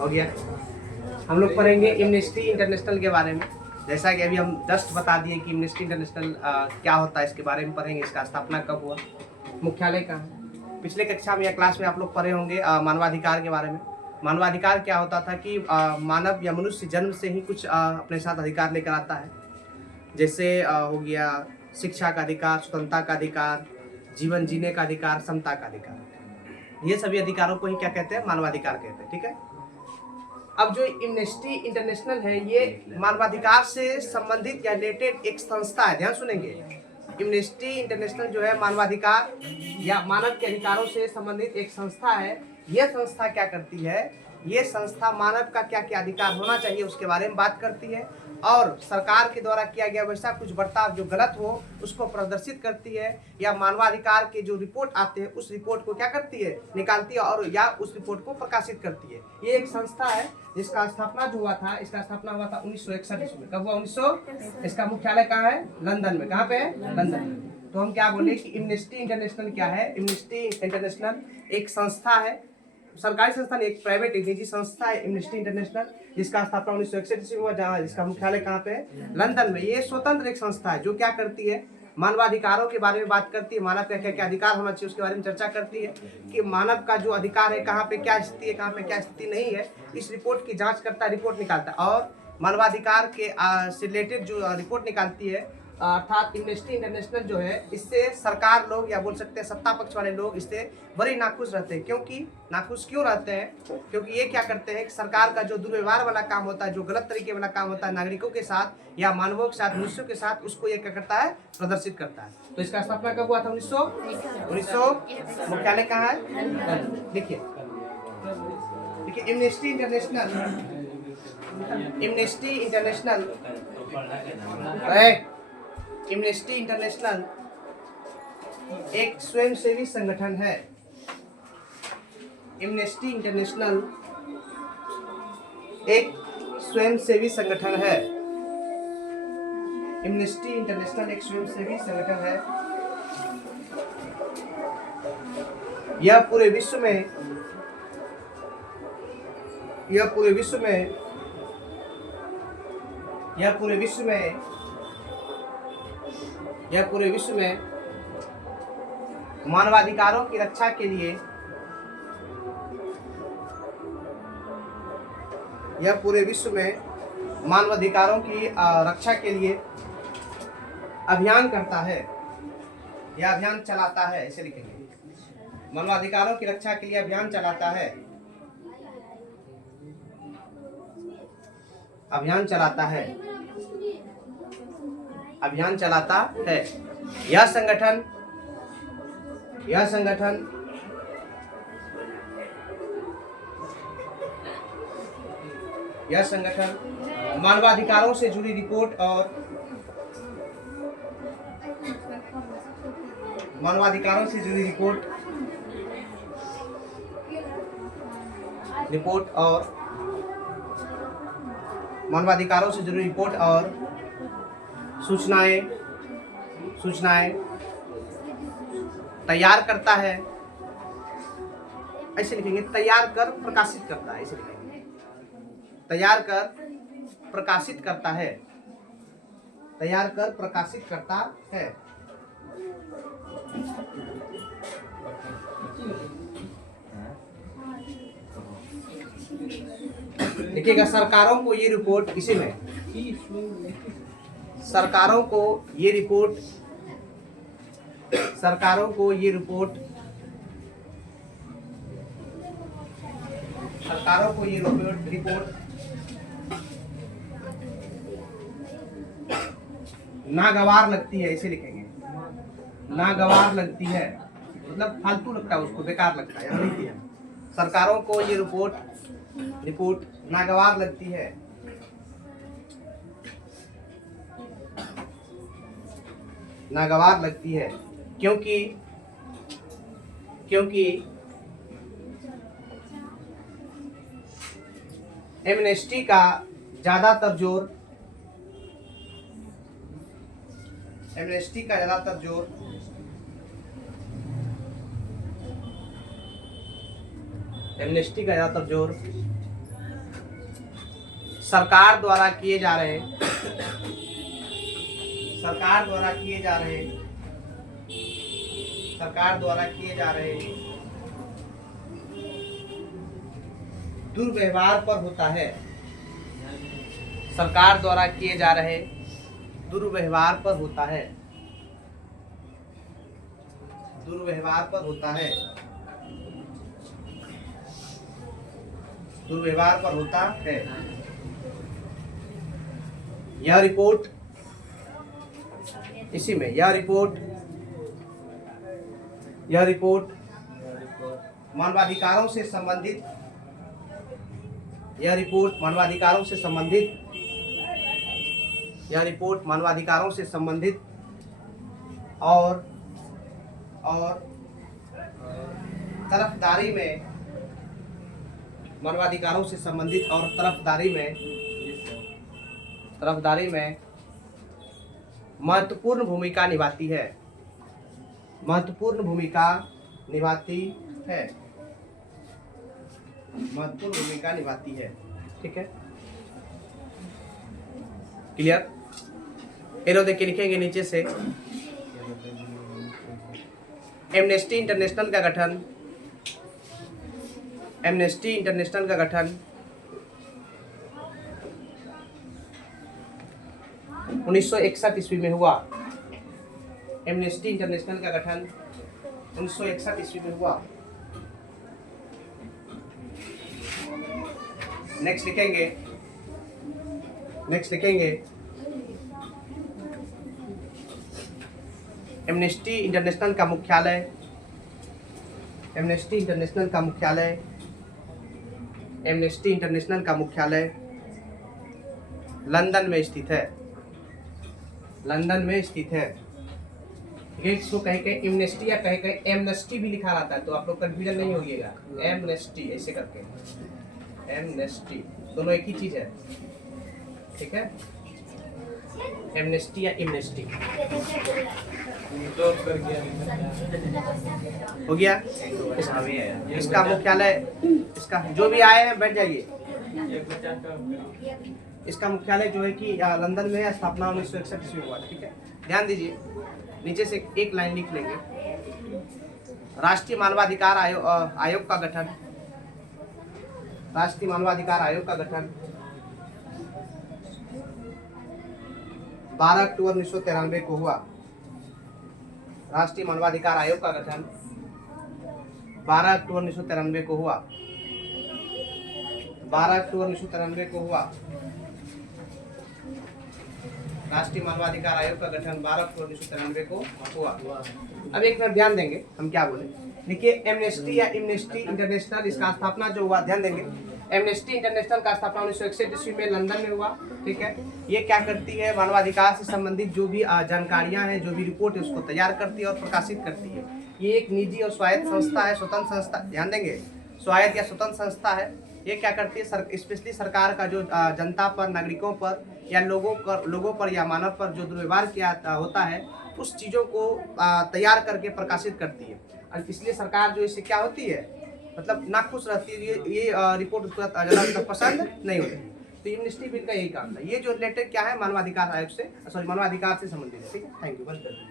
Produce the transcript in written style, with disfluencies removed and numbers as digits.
हो गया। हम लोग पढ़ेंगे एमनेस्टी इंटरनेशनल के बारे में। जैसा कि अभी हम जस्ट बता दिए कि एमनेस्टी इंटरनेशनल क्या होता है, इसके बारे में पढ़ेंगे। इसका स्थापना कब हुआ, मुख्यालय कहाँ है। पिछले कक्षा में या क्लास में आप लोग पढ़े होंगे मानवाधिकार के बारे में। मानवाधिकार क्या होता था कि मानव या मनुष्य जन्म से ही कुछ अपने साथ अधिकार लेकर आता है। जैसे हो गया शिक्षा का अधिकार, स्वतंत्रता का अधिकार, जीवन जीने का अधिकार, समता का अधिकार। ये सभी अधिकारों को ही क्या कहते हैं, मानवाधिकार कहते हैं। ठीक है। अब जो एमनेस्टी इंटरनेशनल है ये मानवाधिकार से संबंधित या रिलेटेड एक संस्था है। ध्यान सुनेंगे, एमनेस्टी इंटरनेशनल जो है मानवाधिकार या मानव के अधिकारों से संबंधित एक संस्था है। यह संस्था क्या करती है, ये संस्था मानव का क्या क्या अधिकार होना चाहिए उसके बारे में बात करती है, और सरकार के द्वारा किया गया वैसा कुछ बर्ताव जो गलत हो उसको प्रदर्शित करती है, या मानवाधिकार के जो रिपोर्ट आते हैं उस रिपोर्ट को क्या करती है, निकालती है, और या उस रिपोर्ट को प्रकाशित करती है। ये एक संस्था है जिसका स्थापना जो हुआ था, इसका स्थापना हुआ था 1961 में। कब हुआ, 1900। इसका मुख्यालय कहाँ है, लंदन में। कहाँ पे है, लंदन में। तो हम क्या बोले कि एमनेस्टी इंटरनेशनल क्या है। एमनेस्टी इंटरनेशनल एक संस्था है, सरकारी संस्था नहीं, एक प्राइवेट एक निजी संस्था है एमनेस्टी इंटरनेशनल, जिसका स्थापना 1961 में हुआ, जहाँ जिसका मुख्यालय कहाँ पे है, लंदन में। ये स्वतंत्र एक संस्था है जो क्या करती है, मानवाधिकारों के बारे में बात करती है। मानव का क्या क्या अधिकार होना चाहिए उसके बारे में चर्चा करती है, कि मानव का जो अधिकार है कहाँ पे क्या स्थिति है, कहाँ पे क्या स्थिति नहीं है, इस रिपोर्ट की जांच करता है, रिपोर्ट निकालता है। और मानवाधिकार के से रिलेटेड जो रिपोर्ट निकालती है, अर्थात एमनेस्टी इंटरनेशनल जो है, इससे सरकार लोग या बोल सकते हैं सत्ता पक्ष वाले लोग इससे बड़े नाखुश रहते हैं। क्योंकि नाखुश क्यों रहते हैं, क्योंकि ये क्या करते हैं कि सरकार का जो दुर्व्यवहार वाला काम होता है, जो गलत तरीके वाला काम होता है नागरिकों के साथ या मानवों के साथ, मनुष्यों के साथ, उसको ये क्या करता है, प्रदर्शित करता है। तो इसका स्थापना कब हुआ था, 1900। मुख्यालय कहाँ है, देखिए amnesty international, amnesty international amnesty international एक स्वयंसेवी संगठन है। एमनेस्टी इंटरनेशनल एक स्वयंसेवी संगठन है। एमनेस्टी इंटरनेशनल एक स्वयंसेवी संगठन है। यह पूरे विश्व में मानवाधिकारों की रक्षा के लिए, यह पूरे विश्व में मानवाधिकारों की रक्षा के लिए अभियान करता है, यह अभियान चलाता है। ऐसे लिखेंगे, मानवाधिकारों की रक्षा के लिए अभियान चलाता है, अभियान चलाता है, अभियान चलाता है। यह संगठन मानवाधिकारों से जुड़ी रिपोर्ट और मानवाधिकारों से जुड़ी रिपोर्ट और सूचनाएं तैयार करता है। ऐसे लिखेंगे, तैयार कर प्रकाशित करता है। ऐसे लिखेंगे, तैयार कर प्रकाशित करता है, तैयार कर प्रकाशित करता है। देखिएगा, सरकारों को ये रिपोर्ट, इसी में सरकारों को ये रिपोर्ट नागवार लगती है। ऐसे लिखेंगे, नागवार लगती है, मतलब फालतू लगता है, उसको बेकार लगता है। यहाँ लिखिए, सरकारों को ये रिपोर्ट नागवार लगती है, नागवार लगती है, क्योंकि एमनेस्टी का ज्यादातर जोर सरकार द्वारा किए जा रहे सरकार द्वारा किए जा रहे सरकार द्वारा किए जा रहे दुर्व्यवहार पर होता है। सरकार द्वारा किए जा रहे दुर्व्यवहार पर होता है। दुर्व्यवहार पर होता है। दुर्व्यवहार पर होता है। यह रिपोर्ट इसी में यह रिपोर्ट मानवाधिकारों से संबंधित यह रिपोर्ट मानवाधिकारों से संबंधित और तरफदारी में मानवाधिकारों से संबंधित और तरफदारी में महत्वपूर्ण भूमिका निभाती है। महत्वपूर्ण भूमिका निभाती है। ठीक है, क्लियर? एरो देख के लिखेंगे नीचे से। एमनेस्टी इंटरनेशनल का गठन 1961 ईस्वी में हुआ। एमनेस्टी इंटरनेशनल का गठन 1961 ईस्वी में हुआ। नेक्स्ट लिखेंगे एमनेस्टी इंटरनेशनल का मुख्यालय लंदन में स्थित है। इसको कहीं एमनेस्टी या कहीं एमनेस्टी भी लिखा रहता है, तो आप लोग कंफ्यूजन नहीं होइएगा। एमनेस्टी ऐसे करके, एमनेस्टी दोनों एक ही चीज है। ठीक है, एमनेस्टी या एमनेस्टी हो गया। इसका मुख्यालय, इसका जो भी आए हैं बैठ जाइए। इसका मुख्यालय जो है कि लंदन में है। स्थापना 1961 ईस्वी में हुआ। ठीक है, ध्यान दीजिए, नीचे से एक लाइन लिख लेंगे। राष्ट्रीय मानवाधिकार आयोग का गठन 12 अक्टूबर 1993 को हुआ। राष्ट्रीय मानवाधिकार आयोग का गठन 12 अक्टूबर 1993 को हुआ। 12 अक्टूबर 1993 को हुआ। राष्ट्रीय मानवाधिकार आयोग का गठन 12 अक्टूबर 1993 को हुआ। अब एक मिनट ध्यान देंगे हम क्या बोले। देखिए, एमनेस्टी या एमनेस्टी इंटरनेशनल, इसका स्थापना जो हुआ, ध्यान देंगे। एमनेस्टी इंटरनेशनल का स्थापना 1961 ईस्वी में लंदन में हुआ। ठीक है, ये क्या करती है? मानवाधिकार से संबंधित जो भी जानकारियां हैं, जो भी रिपोर्ट है, उसको तैयार करती है और प्रकाशित करती है। ये एक निजी और स्वायत्त संस्था है, स्वतंत्र संस्था। ध्यान देंगे, स्वायत्त या स्वतंत्र संस्था है। ये क्या करती है? स्पेशली सरकार का जो जनता पर, नागरिकों पर या लोगों पर या मानव पर जो दुर्व्यवहार किया होता है, उस चीज़ों को तैयार करके प्रकाशित करती है। और इसलिए सरकार जो इससे क्या होती है, मतलब नाखुश रहती है। ये रिपोर्ट उसको ज़्यादा पसंद नहीं होती। तो एमनेस्टी बिल का यही काम था। ये जो रिलेटेड क्या है, मानवाधिकार आयोग से, मानवाधिकार से संबंधित है। ठीक है, थैंक यू। बंद कर दीजिए।